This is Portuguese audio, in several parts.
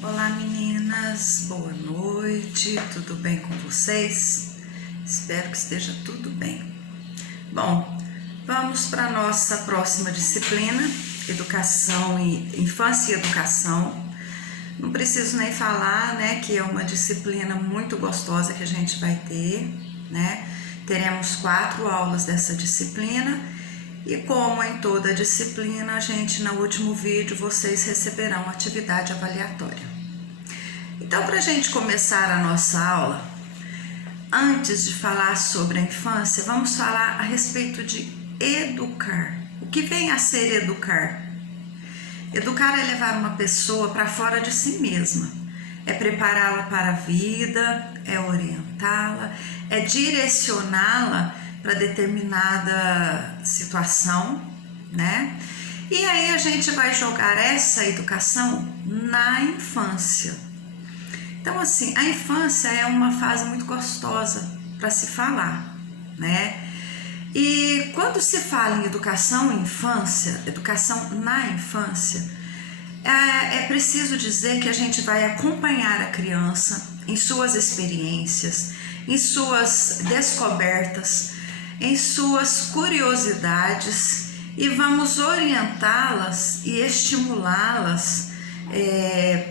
Olá meninas, boa noite, tudo bem com vocês? Espero que esteja tudo bem. Bom, vamos para a nossa próxima disciplina, Educação e Infância e Educação. Não preciso nem falar, né, que é uma disciplina muito gostosa que a gente vai ter, né? Teremos 4 aulas dessa disciplina e como em toda disciplina, a gente no último vídeo vocês receberão atividade avaliatória. Então, para a gente começar a nossa aula, antes de falar sobre a infância, vamos falar a respeito de educar. O que vem a ser educar? Educar é levar uma pessoa para fora de si mesma, é prepará-la para a vida, é orientá-la, é direcioná-la para determinada situação, né? E aí a gente vai jogar essa educação na infância. Então, assim, a infância é uma fase muito gostosa para se falar, né? E quando se fala em educação em infância, educação na infância, é preciso dizer que a gente vai acompanhar a criança em suas experiências, em suas descobertas, em suas curiosidades e vamos orientá-las e estimulá-las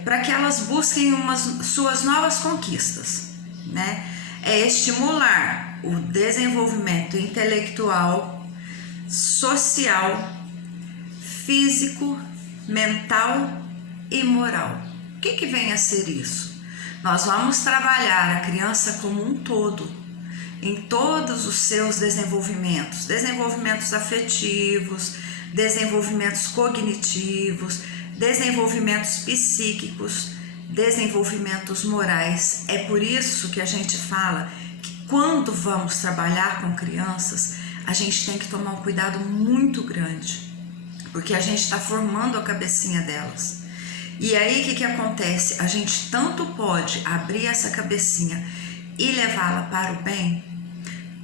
para que elas busquem suas novas conquistas, né? É estimular o desenvolvimento intelectual, social, físico, mental e moral. O que vem a ser isso? Nós vamos trabalhar a criança como um todo, em todos os seus desenvolvimentos afetivos, desenvolvimentos cognitivos, desenvolvimentos psíquicos, desenvolvimentos morais. É por isso que a gente fala que quando vamos trabalhar com crianças, a gente tem que tomar um cuidado muito grande, porque a gente está formando a cabecinha delas. E aí o que acontece? A gente tanto pode abrir essa cabecinha e levá-la para o bem,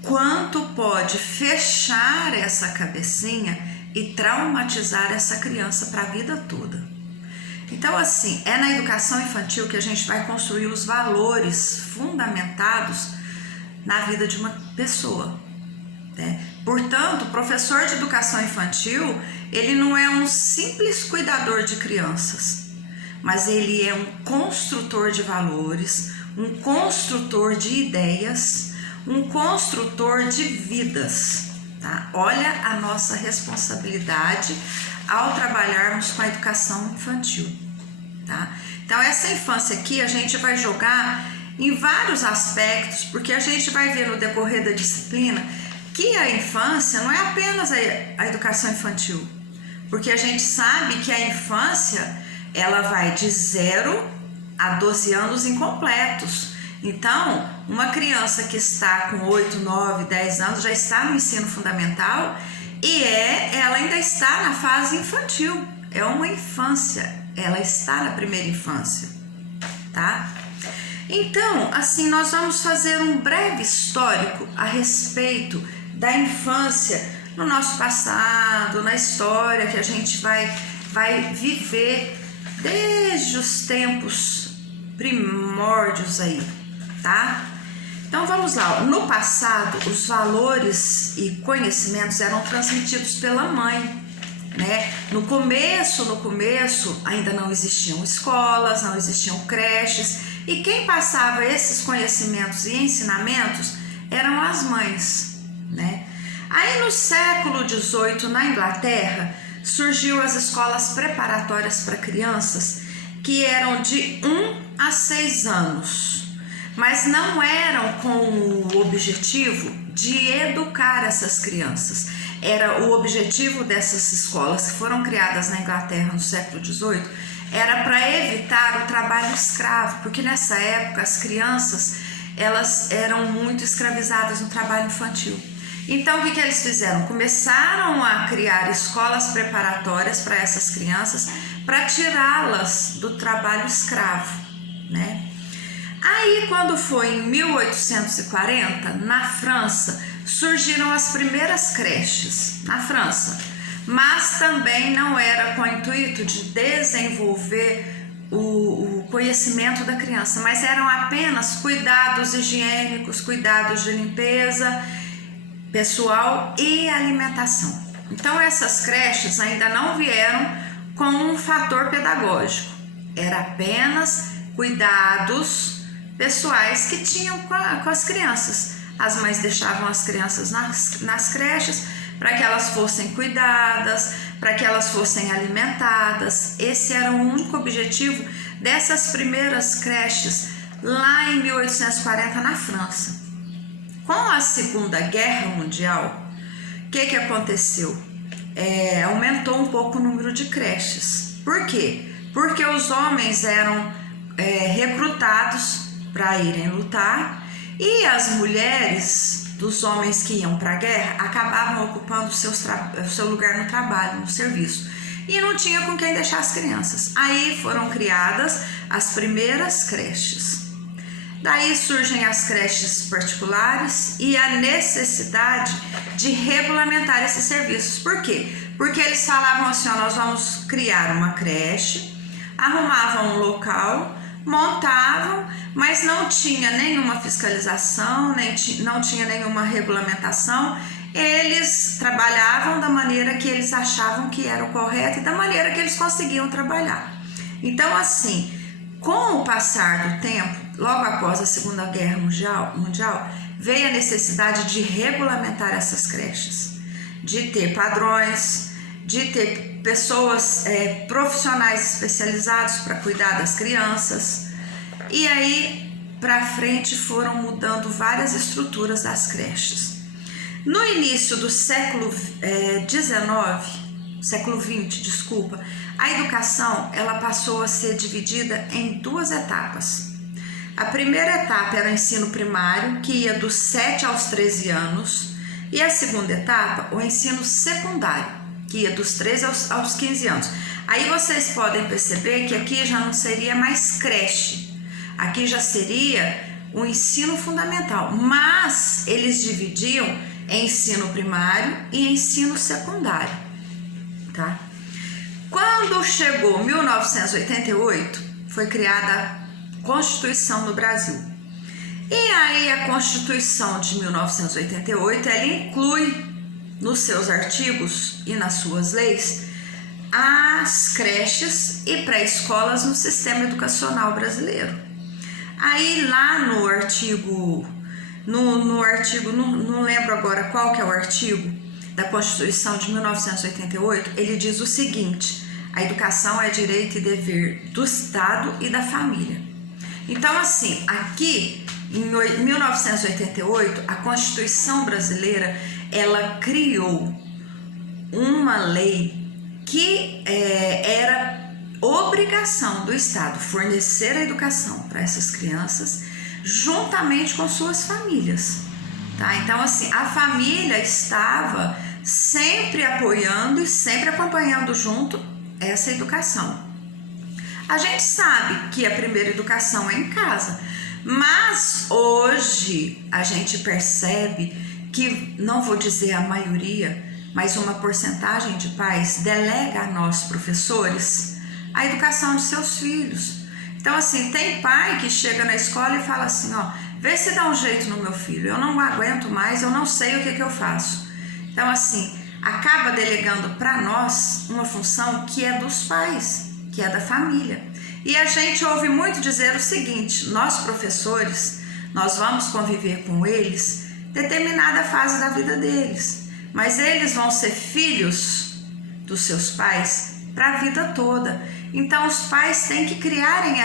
quanto pode fechar essa cabecinha e traumatizar essa criança para a vida toda. Então, assim, é na educação infantil que a gente vai construir os valores fundamentados na vida de uma pessoa, né? Portanto, o professor de educação infantil, ele não é um simples cuidador de crianças, mas ele é um construtor de valores, um construtor de ideias, um construtor de vidas, tá? Olha a nossa responsabilidade ao trabalharmos com a educação infantil, tá? Então, essa infância aqui a gente vai jogar em vários aspectos, porque a gente vai ver no decorrer da disciplina que a infância não é apenas a educação infantil, porque a gente sabe que a infância ela vai de 0 a 12 anos incompletos. Então, uma criança que está com 8, 9, 10 anos já está no ensino fundamental e ela ainda está na fase infantil. É uma infância, ela está na primeira infância, tá? Então, assim, nós vamos fazer um breve histórico a respeito da infância no nosso passado, na história que a gente vai viver desde os tempos primórdios aí, tá? Então vamos lá. No passado, os valores e conhecimentos eram transmitidos pela mãe, né? No começo ainda não existiam escolas, não existiam creches, e quem passava esses conhecimentos e ensinamentos eram as mães, né? Aí no século XVIII, na Inglaterra, surgiu as escolas preparatórias para crianças, que eram de 1 a 6 anos, mas não eram com o objetivo de educar essas crianças. Era o objetivo dessas escolas que foram criadas na Inglaterra no século XVIII, era para evitar o trabalho escravo, porque nessa época as crianças elas eram muito escravizadas no trabalho infantil. Então o que eles fizeram? Começaram a criar escolas preparatórias para essas crianças, para tirá-las do trabalho escravo, né? Aí quando foi em 1840, na França, surgiram as primeiras creches, na França, mas também não era com o intuito de desenvolver o conhecimento da criança, mas eram apenas cuidados higiênicos, cuidados de limpeza pessoal e alimentação. Então essas creches ainda não vieram com um fator pedagógico, era apenas cuidados pessoais que tinham com as crianças. As mães deixavam as crianças nas creches para que elas fossem cuidadas, para que elas fossem alimentadas. Esse era o único objetivo dessas primeiras creches lá em 1840 na França. Com a Segunda Guerra Mundial, o que aconteceu? Aumentou um pouco o número de creches. Por quê? Porque os homens eram recrutados para irem lutar e as mulheres dos homens que iam para a guerra acabavam ocupando o seu lugar no trabalho, no serviço, e não tinha com quem deixar as crianças. Aí foram criadas as primeiras creches. Daí surgem as creches particulares e a necessidade de regulamentar esses serviços. Por quê? Porque eles falavam assim, nós vamos criar uma creche, arrumavam um local, montavam, mas não tinha nenhuma fiscalização, não tinha nenhuma regulamentação. Eles trabalhavam da maneira que eles achavam que era o correto e da maneira que eles conseguiam trabalhar. Então, assim, com o passar do tempo, logo após a Segunda Guerra Mundial, veio a necessidade de regulamentar essas creches, de ter padrões, de ter pessoas profissionais especializados para cuidar das crianças. E aí, para frente, foram mudando várias estruturas das creches. No início do século XX, a educação ela passou a ser dividida em duas etapas. A primeira etapa era o ensino primário, que ia dos 7 aos 13 anos, e a segunda etapa, o ensino secundário, que ia dos 13 aos 15 anos. Aí vocês podem perceber que aqui já não seria mais creche, aqui já seria o ensino fundamental, mas eles dividiam em ensino primário e ensino secundário, tá? Quando chegou 1988, foi criada a Constituição no Brasil. E aí a Constituição de 1988, ela inclui nos seus artigos e nas suas leis as creches e pré-escolas no sistema educacional brasileiro. Aí lá no artigo, não lembro agora qual que é o artigo da Constituição de 1988, ele diz o seguinte: a educação é direito e dever do Estado e da família. Então, assim, aqui em 1988, a Constituição brasileira, ela criou uma lei que era obrigação do Estado fornecer a educação para essas crianças juntamente com suas famílias, tá? Então, assim, a família estava sempre apoiando e sempre acompanhando junto essa educação. A gente sabe que a primeira educação é em casa, mas hoje a gente percebe que, não vou dizer a maioria, mas uma porcentagem de pais delega a nós, professores, a educação de seus filhos. Então, assim, tem pai que chega na escola e fala assim, vê se dá um jeito no meu filho, eu não aguento mais, eu não sei o que eu faço. Então, assim, acaba delegando para nós uma função que é dos pais, que é da família. E a gente ouve muito dizer o seguinte: nós professores, nós vamos conviver com eles determinada fase da vida deles, mas eles vão ser filhos dos seus pais para a vida toda. Então os pais têm que criarem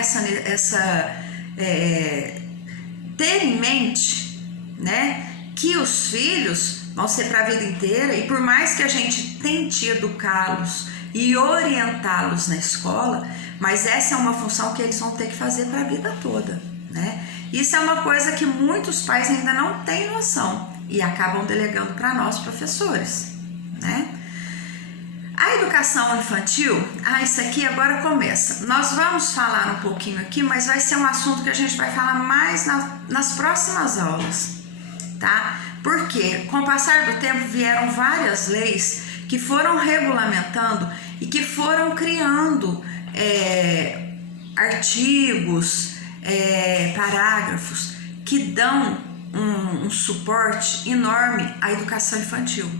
ter em mente, né, que os filhos vão ser para a vida inteira, e por mais que a gente tente educá-los e orientá-los na escola, mas essa é uma função que eles vão ter que fazer para a vida toda, né? Isso é uma coisa que muitos pais ainda não têm noção e acabam delegando para nós, professores, né? A educação infantil, isso aqui agora começa. Nós vamos falar um pouquinho aqui, mas vai ser um assunto que a gente vai falar mais nas próximas aulas, tá? Porque com o passar do tempo vieram várias leis que foram regulamentando e que foram criando artigos, parágrafos que dão um suporte enorme à educação infantil,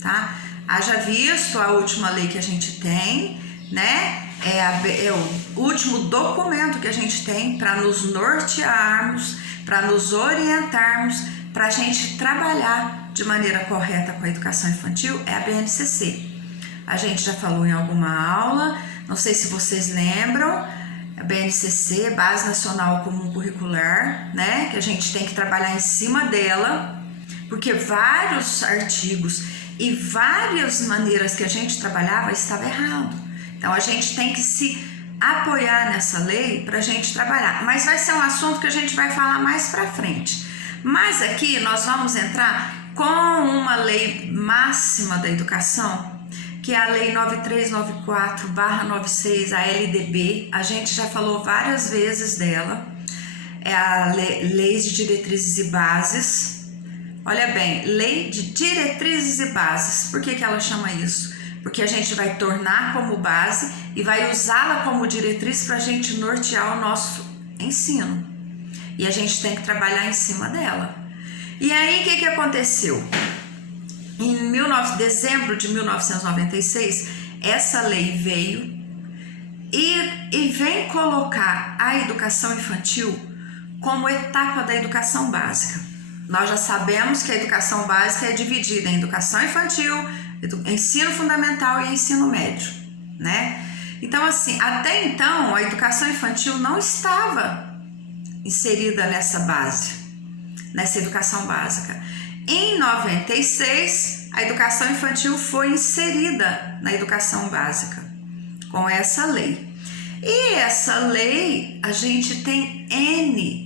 tá? Haja visto a última lei que a gente tem, né? É o último documento que a gente tem para nos nortearmos, para nos orientarmos, para a gente trabalhar de maneira correta com a educação infantil, é a BNCC. A gente já falou em alguma aula, não sei se vocês lembram, a BNCC, Base Nacional Comum Curricular, né? Que a gente tem que trabalhar em cima dela, porque vários artigos e várias maneiras que a gente trabalhava estava errado. Então a gente tem que se apoiar nessa lei para a gente trabalhar, mas vai ser um assunto que a gente vai falar mais para frente. Mas aqui nós vamos entrar com uma lei máxima da educação, que é a Lei 9394/96, a LDB. A gente já falou várias vezes dela. É a Lei de Diretrizes e Bases. Olha bem, Lei de Diretrizes e Bases. Por que ela chama isso? Porque a gente vai tornar como base e vai usá-la como diretriz para a gente nortear o nosso ensino. E a gente tem que trabalhar em cima dela. E aí, o que aconteceu? Em dezembro de 1996, essa lei veio e vem colocar a educação infantil como etapa da educação básica. Nós já sabemos que a educação básica é dividida em educação infantil, ensino fundamental e ensino médio, né? Então, assim, até então, a educação infantil não estava inserida nessa base, nessa educação básica. Em 96, a educação infantil foi inserida na educação básica, com essa lei. E essa lei, a gente tem N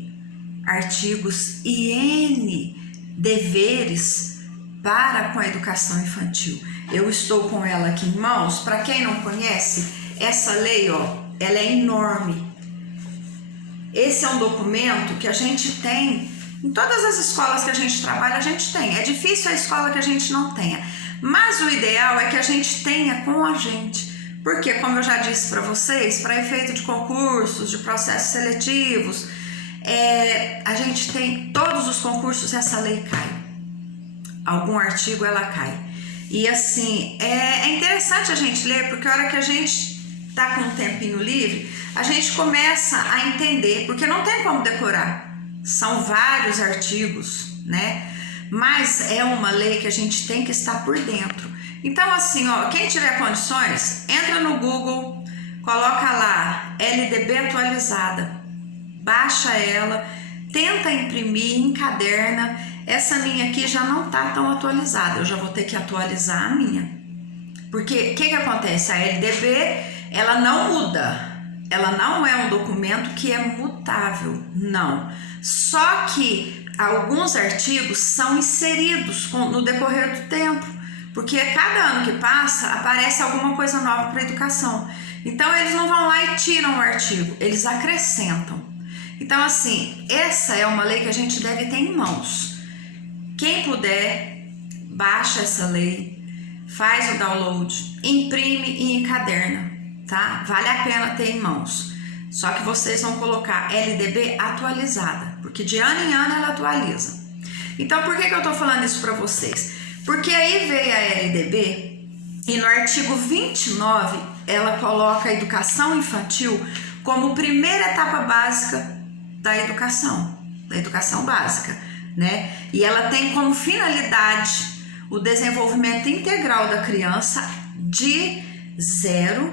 artigos e N deveres para com a educação infantil. Eu estou com ela aqui em mãos. Para quem não conhece, essa lei, ó, ela é enorme. Esse é um documento que a gente tem em todas as escolas que a gente trabalha, a gente tem. É difícil a escola que a gente não tenha, mas o ideal é que a gente tenha com a gente, porque, como eu já disse para vocês, para efeito de concursos, de processos seletivos, a gente tem todos os concursos, essa lei cai, algum artigo ela cai. E assim, é interessante a gente ler, porque a hora que a gente tá com um tempinho livre, a gente começa a entender, porque não tem como decorar. São vários artigos, né? Mas é uma lei que a gente tem que estar por dentro. Então, assim, ó, quem tiver condições, entra no Google, coloca lá LDB atualizada, baixa ela, tenta imprimir, encaderna. Essa minha aqui já não tá tão atualizada, eu já vou ter que atualizar a minha. Porque o que acontece? A LDB, ela não muda. Ela não é um documento que é mutável, não. Só que alguns artigos são inseridos no decorrer do tempo, porque cada ano que passa aparece alguma coisa nova para a educação. Então eles não vão lá e tiram o artigo, eles acrescentam. Então, assim, essa é uma lei que a gente deve ter em mãos. Quem puder, baixa essa lei, faz o download, imprime e encaderna. Tá? Vale a pena ter em mãos. Só que vocês vão colocar LDB atualizada, porque de ano em ano ela atualiza. Então, por que eu tô falando isso para vocês? Porque aí veio a LDB e no artigo 29 ela coloca a educação infantil como primeira etapa básica da educação básica, né? E ela tem como finalidade o desenvolvimento integral da criança de 0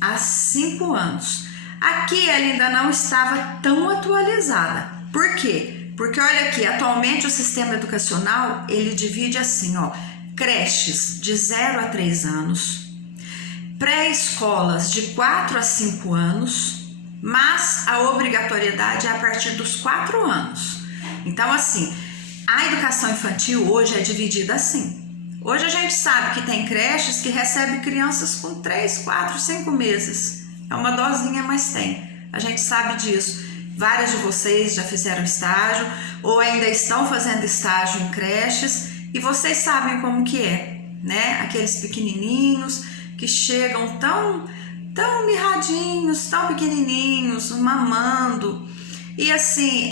a 5 anos. Aqui ela ainda não estava tão atualizada. Por quê? Porque olha aqui, atualmente o sistema educacional, ele divide assim, ó, creches de 0 a 3 anos, pré-escolas de 4 a 5 anos, mas a obrigatoriedade é a partir dos 4 anos. Então, assim, a educação infantil hoje é dividida assim. Hoje a gente sabe que tem creches que recebem crianças com 3, 4, 5 meses. É uma dosinha, mas tem. A gente sabe disso. Várias de vocês já fizeram estágio ou ainda estão fazendo estágio em creches e vocês sabem como que é, né? Aqueles pequenininhos que chegam tão mimadinhos, tão pequenininhos, mamando. E assim,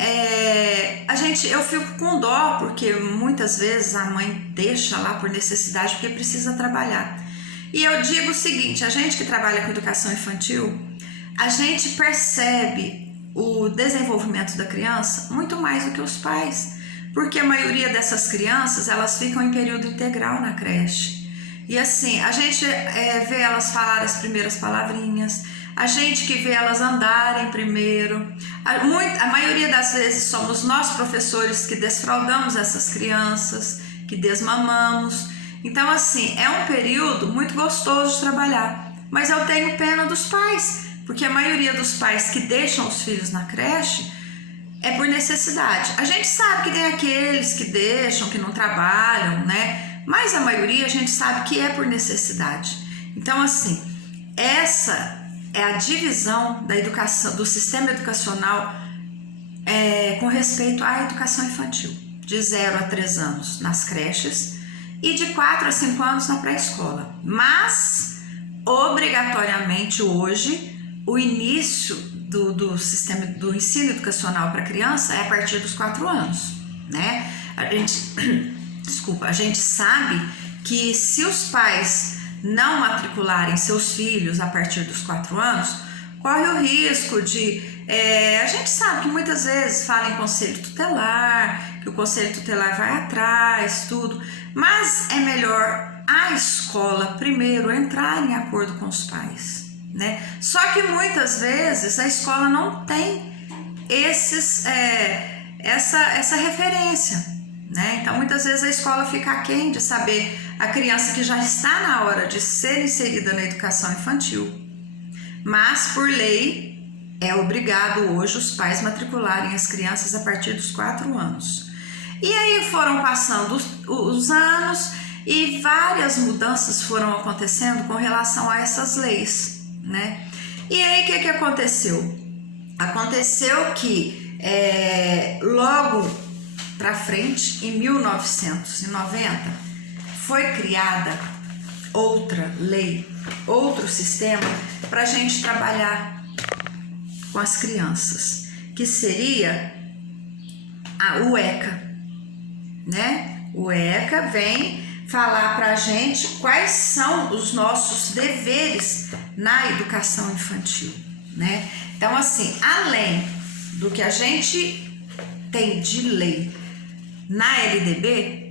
eu fico com dó, porque muitas vezes a mãe deixa lá por necessidade, porque precisa trabalhar. E eu digo o seguinte, a gente que trabalha com educação infantil, a gente percebe o desenvolvimento da criança muito mais do que os pais, porque a maioria dessas crianças, elas ficam em período integral na creche. E assim, a gente vê elas falar as primeiras palavrinhas, a gente que vê elas andarem primeiro. A maioria das vezes somos nós professores que desfraldamos essas crianças, que desmamamos. Então assim, é um período muito gostoso de trabalhar, mas eu tenho pena dos pais, porque a maioria dos pais que deixam os filhos na creche é por necessidade. A gente sabe que tem aqueles que deixam, que não trabalham, né? Mas a maioria a gente sabe que é por necessidade. Então assim, essa é a divisão da educação, do sistema educacional com respeito à educação infantil, de 0 a 3 anos nas creches e de 4 a 5 anos na pré-escola. Mas, obrigatoriamente hoje, o início do sistema do ensino educacional para criança é a partir dos 4 anos, né? A gente sabe que se os pais não matricularem seus filhos a partir dos 4 anos, corre o risco de... a gente sabe que muitas vezes fala em conselho tutelar, que o conselho tutelar vai atrás, tudo, mas é melhor a escola primeiro entrar em acordo com os pais, né? Só que muitas vezes a escola não tem essa referência, né? Então muitas vezes a escola fica aquém de saber a criança que já está na hora de ser inserida na educação infantil, mas por lei é obrigado hoje os pais matricularem as crianças a partir dos 4 anos. E aí foram passando os anos e várias mudanças foram acontecendo com relação a essas leis, né? E aí o que aconteceu? Aconteceu que logo para frente, em 1990, foi criada outra lei, outro sistema para a gente trabalhar com as crianças, que seria o ECA, né? O ECA vem falar para a gente quais são os nossos deveres na educação infantil, né? Então, assim, além do que a gente tem de lei na LDB,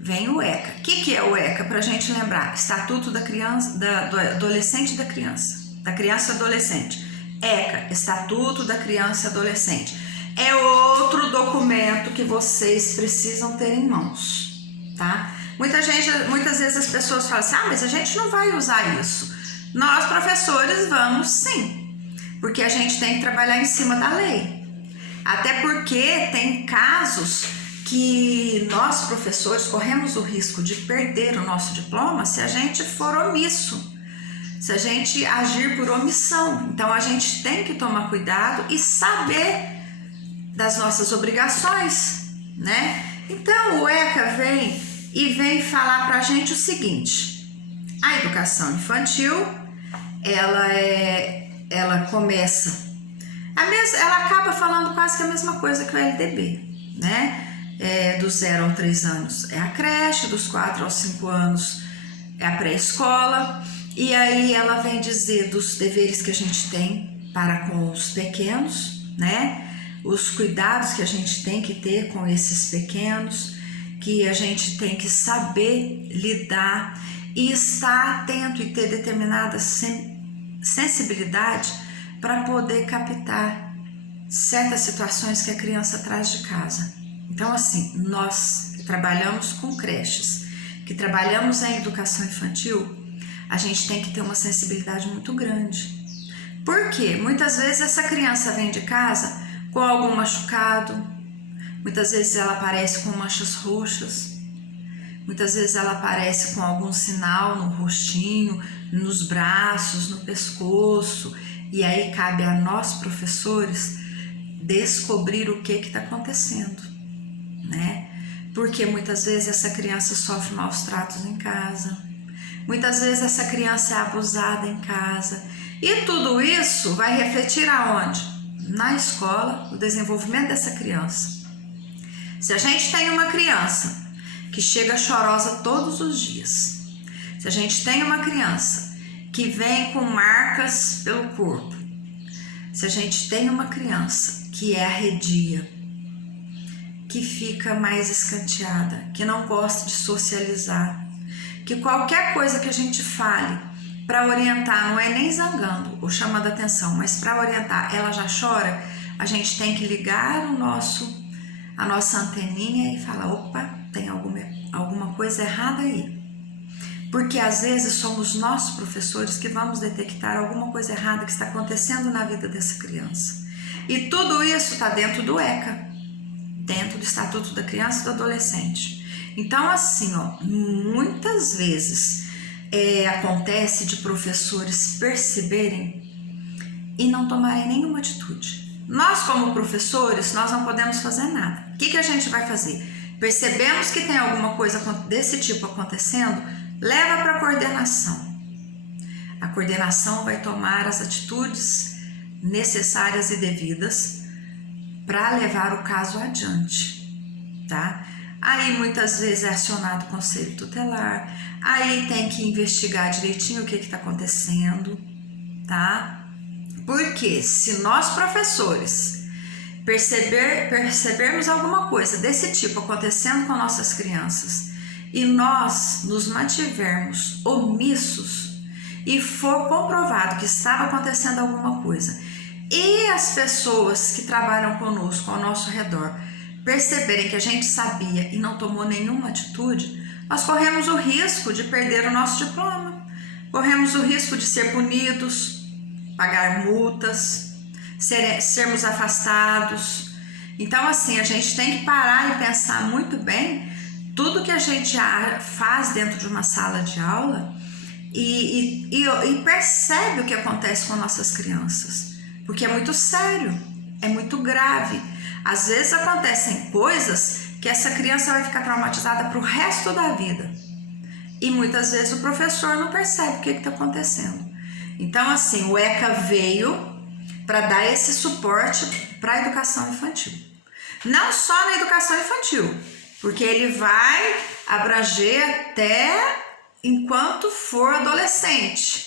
vem o ECA. O que é o ECA? Para a gente lembrar, Estatuto da Criança, do Adolescente e da Criança e Adolescente. ECA, Estatuto da Criança e Adolescente. É outro documento que vocês precisam ter em mãos, tá? Muitas vezes as pessoas falam assim, mas a gente não vai usar isso. Nós, professores, vamos sim, porque a gente tem que trabalhar em cima da lei. Até porque tem casos que nós, professores, corremos o risco de perder o nosso diploma se a gente for omisso, se a gente agir por omissão. Então, a gente tem que tomar cuidado e saber das nossas obrigações, né? Então, o ECA vem falar pra gente o seguinte: a educação infantil, ela começa, ela acaba falando quase que a mesma coisa que o LDB, né? Dos 0 aos 3 anos é a creche, dos 4 aos 5 anos é a pré-escola, e aí ela vem dizer dos deveres que a gente tem para com os pequenos, né? Os cuidados que a gente tem que ter com esses pequenos, que a gente tem que saber lidar e estar atento e ter determinada sensibilidade para poder captar certas situações que a criança traz de casa. Então, assim, nós que trabalhamos com creches, que trabalhamos em educação infantil, a gente tem que ter uma sensibilidade muito grande. Por quê? Muitas vezes essa criança vem de casa com algum machucado, muitas vezes ela aparece com manchas roxas, muitas vezes ela aparece com algum sinal no rostinho, nos braços, no pescoço, e aí cabe a nós, professores, descobrir o que está acontecendo, né? Porque muitas vezes essa criança sofre maus tratos em casa, muitas vezes essa criança é abusada em casa, E tudo isso vai refletir aonde? Na escola, o desenvolvimento dessa criança. Se a gente tem uma criança que chega chorosa todos os dias, se a gente tem uma criança que vem com marcas pelo corpo, se a gente tem uma criança que é arredia, que fica mais escanteada, que não gosta de socializar, que qualquer coisa que a gente fale para orientar, não é nem zangando ou chamando atenção, mas para orientar, ela já chora, a gente tem que ligar a nossa anteninha e falar, opa, tem alguma coisa errada aí. Porque às vezes somos nós, professores, que vamos detectar alguma coisa errada que está acontecendo na vida dessa criança. E tudo isso está dentro do ECA, dentro do Estatuto da Criança e do Adolescente. Então, assim, muitas vezes acontece de professores perceberem e não tomarem nenhuma atitude. Nós, como professores, nós não podemos fazer nada. O que a gente vai fazer? Percebemos que tem alguma coisa desse tipo acontecendo, leva para a coordenação. A coordenação vai tomar as atitudes necessárias e devidas para levar o caso adiante, tá? Aí muitas vezes é acionado o conselho tutelar, aí tem que investigar direitinho o que está acontecendo, tá? Porque se nós professores percebermos alguma coisa desse tipo acontecendo com nossas crianças e nós nos mantivermos omissos e for comprovado que estava acontecendo alguma coisa e as pessoas que trabalham conosco ao nosso redor perceberem que a gente sabia e não tomou nenhuma atitude, nós corremos o risco de perder o nosso diploma, corremos o risco de ser punidos, pagar multas, sermos afastados. Então, assim, a gente tem que parar e pensar muito bem tudo que a gente faz dentro de uma sala de aula e percebe o que acontece com nossas crianças, porque é muito sério, é muito grave. Às vezes acontecem coisas que essa criança vai ficar traumatizada para o resto da vida e muitas vezes o professor não percebe o que está acontecendo. Então, assim, o ECA veio para dar esse suporte para a educação infantil. Não só na educação infantil, porque ele vai abranger até enquanto for adolescente.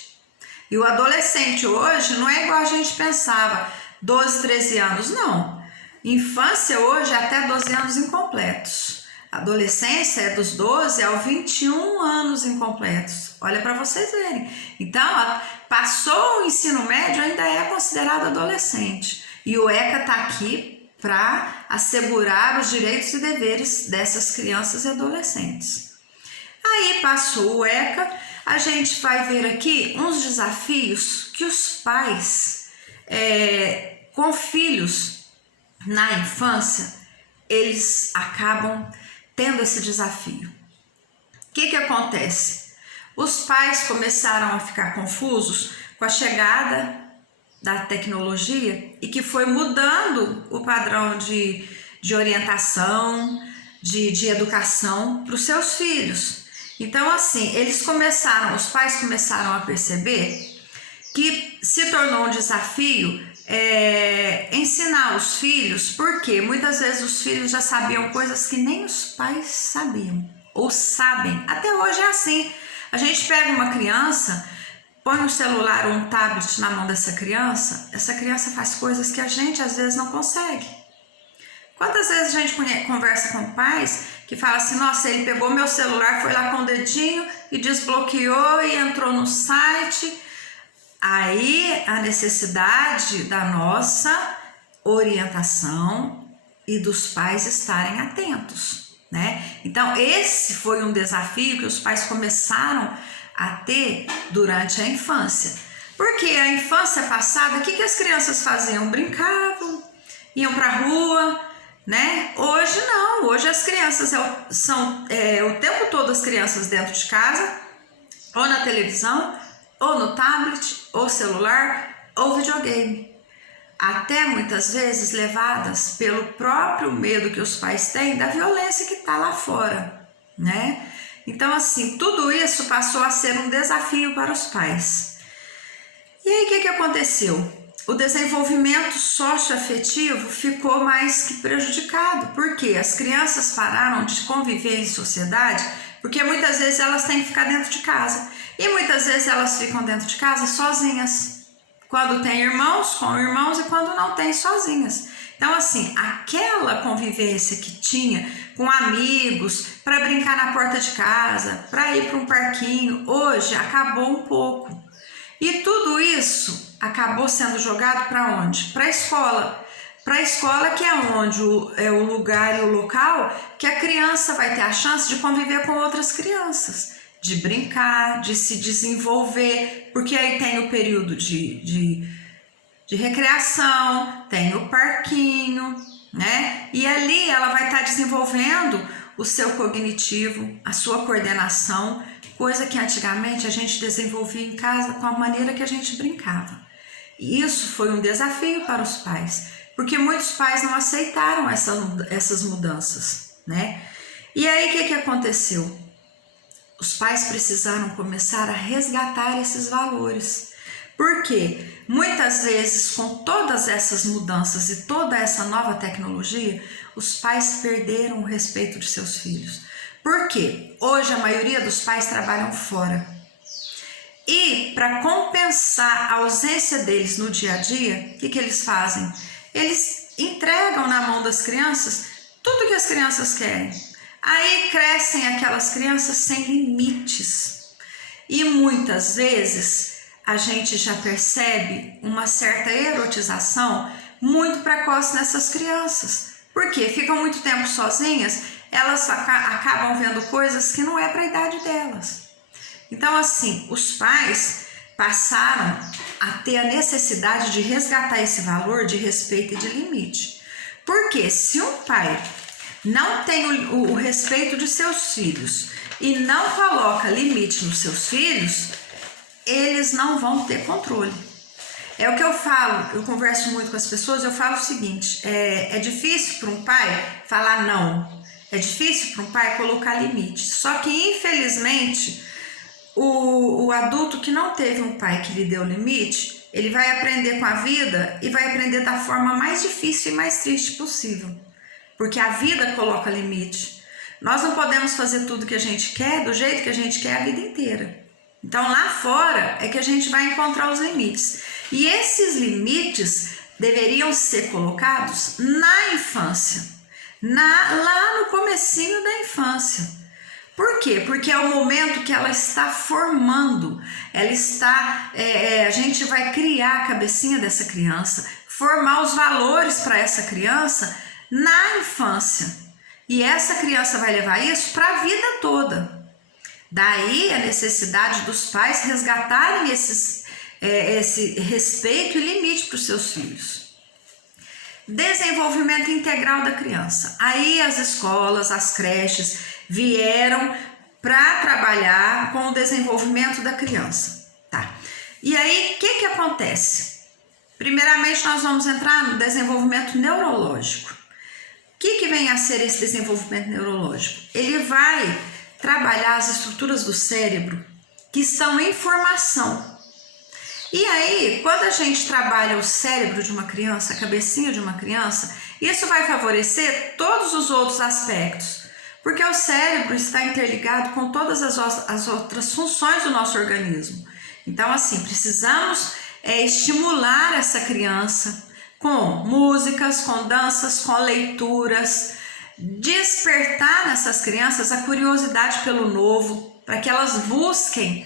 E o adolescente hoje não é igual a gente pensava, 12, 13 anos, não. Infância hoje é até 12 anos incompletos. Adolescência é dos 12 aos 21 anos incompletos. Olha para vocês verem. Então, passou o ensino médio, ainda é considerado adolescente. E o ECA está aqui para assegurar os direitos e deveres dessas crianças e adolescentes. Aí passou o ECA, a gente vai ver aqui uns desafios que os pais com filhos na infância, eles acabam tendo esse desafio. O que acontece? Os pais começaram a ficar confusos com a chegada da tecnologia e que foi mudando o padrão de orientação, de educação para os seus filhos. Então, assim, os pais começaram a perceber que se tornou um desafio ensinar os filhos, porque muitas vezes os filhos já sabiam coisas que nem os pais sabiam ou sabem. Até hoje é assim. A gente pega uma criança, põe um celular ou um tablet na mão dessa criança, essa criança faz coisas que a gente às vezes não consegue. Quantas vezes a gente conversa com pais que falam assim, nossa, ele pegou meu celular, foi lá com o dedinho e desbloqueou e entrou no site. Aí a necessidade da nossa orientação e dos pais estarem atentos, né? Então esse foi um desafio que os pais começaram a ter durante a infância. Porque a infância passada, o que as crianças faziam? Brincavam, iam para a rua, né? Hoje não, hoje as crianças são o tempo todo as crianças dentro de casa, ou na televisão, ou no tablet, ou celular, ou videogame. Até muitas vezes levadas pelo próprio medo que os pais têm da violência que está lá fora, né? Então, assim, tudo isso passou a ser um desafio para os pais. E aí, o que aconteceu? O desenvolvimento socioafetivo ficou mais que prejudicado, porque as crianças pararam de conviver em sociedade, porque muitas vezes elas têm que ficar dentro de casa, e muitas vezes elas ficam dentro de casa sozinhas, quando tem irmãos, com irmãos, e quando não tem, sozinhas. Então, assim, aquela convivência que tinha com amigos, para brincar na porta de casa, para ir para um parquinho, hoje acabou um pouco. E tudo isso acabou sendo jogado para onde? Para a escola. Para a escola, que é onde é o lugar e o local que a criança vai ter a chance de conviver com outras crianças, de brincar, de se desenvolver, porque aí tem o período de recreação, tem o parquinho, né? E ali ela vai estar desenvolvendo o seu cognitivo, a sua coordenação, coisa que antigamente a gente desenvolvia em casa com a maneira que a gente brincava. E isso foi um desafio para os pais, porque muitos pais não aceitaram essas mudanças, né? E aí o que aconteceu? Os pais precisaram começar a resgatar esses valores. Porque muitas vezes, com todas essas mudanças e toda essa nova tecnologia, os pais perderam o respeito de seus filhos. Por quê? Hoje a maioria dos pais trabalham fora. E para compensar a ausência deles no dia a dia, o que eles fazem? Eles entregam na mão das crianças tudo que as crianças querem. Aí crescem aquelas crianças sem limites. E muitas vezes a gente já percebe uma certa erotização muito precoce nessas crianças. Porque ficam muito tempo sozinhas, elas acabam vendo coisas que não é para a idade delas. Então, assim, os pais passaram a ter a necessidade de resgatar esse valor de respeito e de limite. Porque se um pai não tem o respeito de seus filhos e não coloca limite nos seus filhos, eles não vão ter controle. É o que eu falo, eu converso muito com as pessoas, eu falo o seguinte, é difícil para um pai falar não, é difícil para um pai colocar limite, só que infelizmente o adulto que não teve um pai que lhe deu limite, ele vai aprender com a vida e vai aprender da forma mais difícil e mais triste possível, porque a vida coloca limite. Nós não podemos fazer tudo que a gente quer do jeito que a gente quer a vida inteira. Então lá fora é que a gente vai encontrar os limites. E esses limites deveriam ser colocados na infância, lá no comecinho da infância. Por quê? Porque é o momento que ela está formando, ela está, a gente vai criar a cabecinha dessa criança, formar os valores para essa criança na infância. E essa criança vai levar isso para a vida toda. Daí a necessidade dos pais resgatarem esse respeito e limite para os seus filhos. Desenvolvimento integral da criança. Aí as escolas, as creches vieram para trabalhar com o desenvolvimento da criança. Tá? E aí o que acontece? Primeiramente nós vamos entrar no desenvolvimento neurológico. O que vem a ser esse desenvolvimento neurológico? Ele vai trabalhar as estruturas do cérebro que estão em formação. E aí, quando a gente trabalha o cérebro de uma criança, a cabecinha de uma criança, isso vai favorecer todos os outros aspectos, porque o cérebro está interligado com todas as outras funções do nosso organismo. Então, assim, precisamos estimular essa criança com músicas, com danças, com leituras, despertar nessas crianças a curiosidade pelo novo, para que elas busquem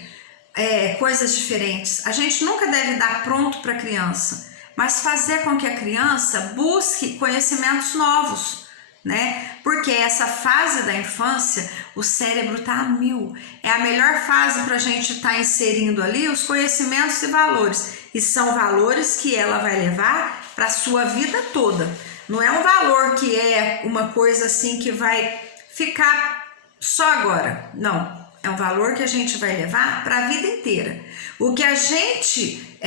coisas diferentes. A gente nunca deve dar pronto para a criança, mas fazer com que a criança busque conhecimentos novos, né? Porque essa fase da infância, o cérebro está a mil. É a melhor fase para a gente estar inserindo ali os conhecimentos e valores. E são valores que ela vai levar para a sua vida toda. Não é um valor que é uma coisa assim que vai ficar só agora. Não. É um valor que a gente vai levar para a vida inteira. O que a gente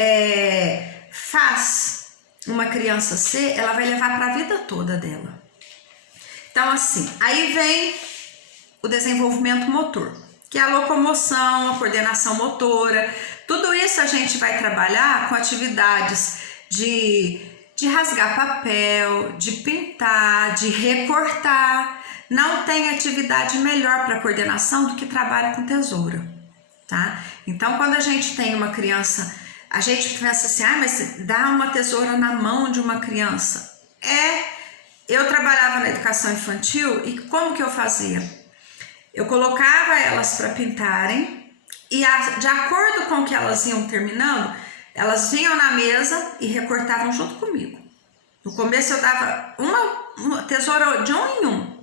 faz uma criança ser, ela vai levar para a vida toda dela. Então, assim, aí vem o desenvolvimento motor, que é a locomoção, a coordenação motora, Tudo isso a gente vai trabalhar com atividades de rasgar papel, de pintar, de recortar. Não tem atividade melhor para coordenação do que trabalho com tesoura, tá? Então, quando a gente tem uma criança, a gente pensa assim, mas dá uma tesoura na mão de uma criança. Eu trabalhava na educação infantil e como que eu fazia? Eu colocava elas para pintarem e de acordo com o que elas iam terminando, elas vinham na mesa e recortavam junto comigo. No começo eu dava uma tesoura de um em um,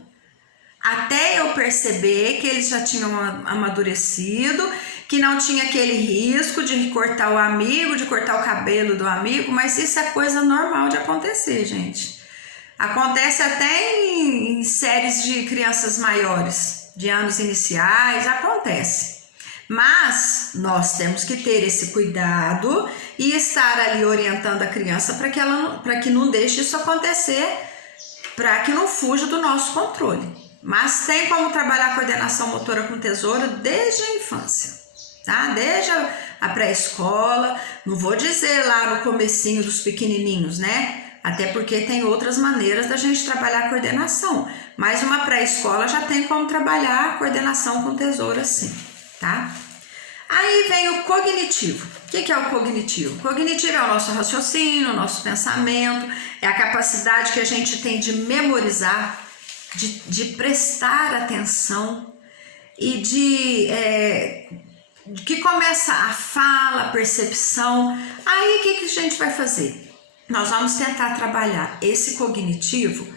até eu perceber que eles já tinham amadurecido, que não tinha aquele risco de cortar o amigo, de cortar o cabelo do amigo, mas isso é coisa normal de acontecer, gente. Acontece até em séries de crianças maiores, de anos iniciais, acontece. Mas nós temos que ter esse cuidado e estar ali orientando a criança para que não deixe isso acontecer, para que não fuja do nosso controle. Mas tem como trabalhar a coordenação motora com tesoura desde a infância, tá? Desde a pré-escola, não vou dizer lá no comecinho dos pequenininhos, né? Até porque tem outras maneiras da gente trabalhar a coordenação. Mas uma pré-escola já tem como trabalhar a coordenação com tesoura sim, tá? Aí vem o cognitivo. O que é o cognitivo? O cognitivo é o nosso raciocínio, o nosso pensamento, é a capacidade que a gente tem de memorizar, de prestar atenção e que começa a fala, a percepção. Aí o que a gente vai fazer? Nós vamos tentar trabalhar esse cognitivo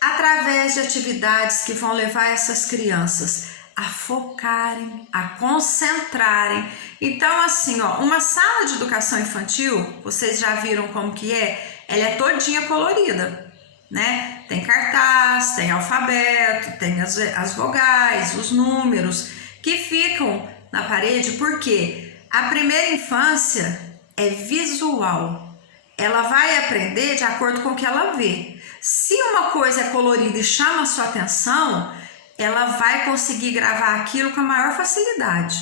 através de atividades que vão levar essas crianças a focarem, a concentrarem. Então, assim, uma sala de educação infantil, vocês já viram como que é? Ela é todinha colorida, né? Tem cartaz, tem alfabeto, tem as vogais, os números que ficam na parede, porque a primeira infância é visual. Ela vai aprender de acordo com o que ela vê. Se uma coisa é colorida e chama a sua atenção, ela vai conseguir gravar aquilo com a maior facilidade.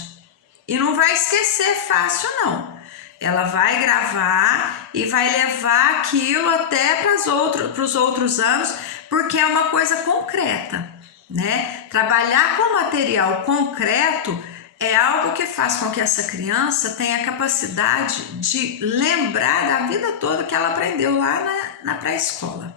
E não vai esquecer fácil, não. Ela vai gravar e vai levar aquilo até para os outros anos, porque é uma coisa concreta, né? Trabalhar com material concreto é algo que faz com que essa criança tenha a capacidade de lembrar da vida toda que ela aprendeu lá na pré-escola.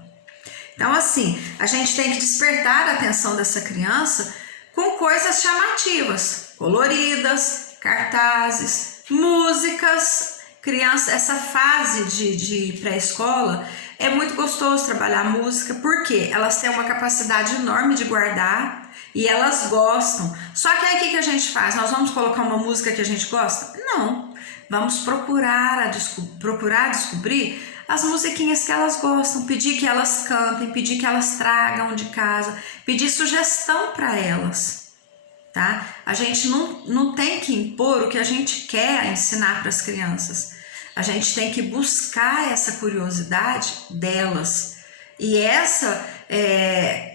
Então, assim, a gente tem que despertar a atenção dessa criança com coisas chamativas, coloridas, cartazes, músicas. Criança, essa fase de pré-escola é muito gostoso trabalhar música, porque elas têm uma capacidade enorme de guardar e elas gostam. Só que aí o que a gente faz? Nós vamos colocar uma música que a gente gosta? Não. Vamos procurar descobrir as musiquinhas que elas gostam, pedir que elas cantem, pedir que elas tragam de casa, pedir sugestão para elas, tá? A gente não tem que impor o que a gente quer ensinar para as crianças. A gente tem que buscar essa curiosidade delas e essa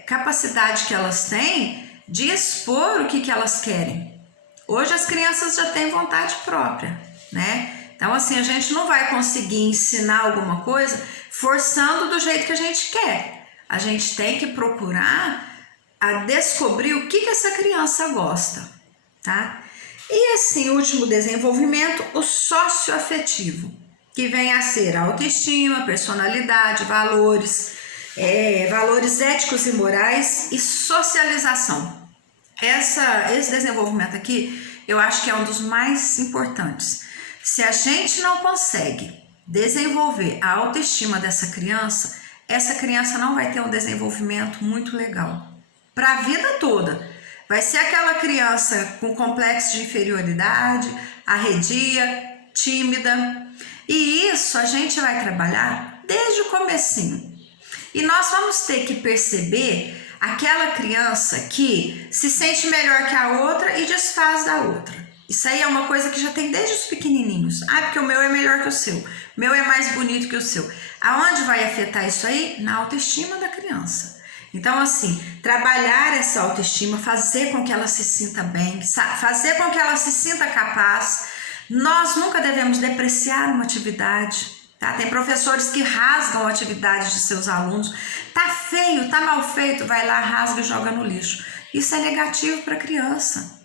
capacidade que elas têm de expor o que elas querem. Hoje as crianças já têm vontade própria, né? Então, assim, a gente não vai conseguir ensinar alguma coisa forçando do jeito que a gente quer. A gente tem que procurar a descobrir o que essa criança gosta, tá? E assim, o último desenvolvimento, o socioafetivo, que vem a ser a autoestima, personalidade, valores éticos e morais e socialização. Esse desenvolvimento aqui, eu acho que é um dos mais importantes. Se a gente não consegue desenvolver a autoestima dessa criança, essa criança não vai ter um desenvolvimento muito legal para a vida toda. Vai ser aquela criança com complexo de inferioridade, arredia, tímida. E isso a gente vai trabalhar desde o comecinho. E nós vamos ter que perceber aquela criança que se sente melhor que a outra e desfaz da outra. Isso aí é uma coisa que já tem desde os pequenininhos. Porque o meu é melhor que o seu, o meu é mais bonito que o seu. Aonde vai afetar isso aí? Na autoestima da criança. Então, assim, trabalhar essa autoestima, fazer com que ela se sinta bem, fazer com que ela se sinta capaz, Nós nunca devemos depreciar uma atividade, tá? Tem professores que rasgam a atividade de seus alunos. Tá feio, tá mal feito, vai lá, rasga e joga no lixo. Isso é negativo para a criança.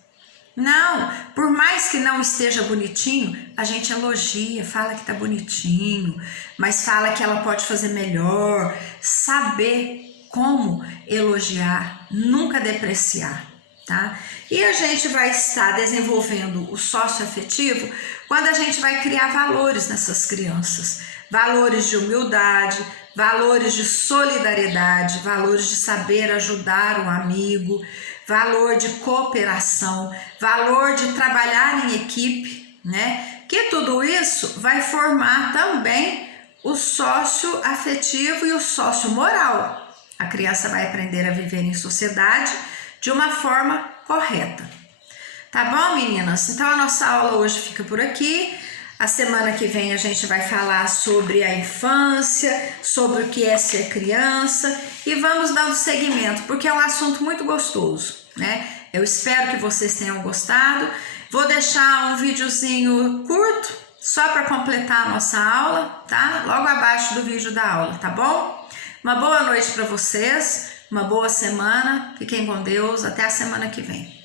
Não, por mais que não esteja bonitinho, a gente elogia, fala que tá bonitinho, mas fala que ela pode fazer melhor. Saber como elogiar, nunca depreciar, tá? E a gente vai estar desenvolvendo o socioafetivo quando a gente vai criar valores nessas crianças. Valores de humildade, valores de solidariedade, valores de saber ajudar o amigo, valor de cooperação, valor de trabalhar em equipe, né? Que tudo isso vai formar também o socioafetivo e o sociomoral. A criança vai aprender a viver em sociedade de uma forma correta. Tá bom, meninas? Então a nossa aula hoje fica por aqui. A semana que vem a gente vai falar sobre a infância, sobre o que é ser criança e vamos dando seguimento, porque é um assunto muito gostoso, né? Eu espero que vocês tenham gostado. Vou deixar um videozinho curto, só para completar a nossa aula, tá? Logo abaixo do vídeo da aula, tá bom? Uma boa noite para vocês, uma boa semana, fiquem com Deus, até a semana que vem.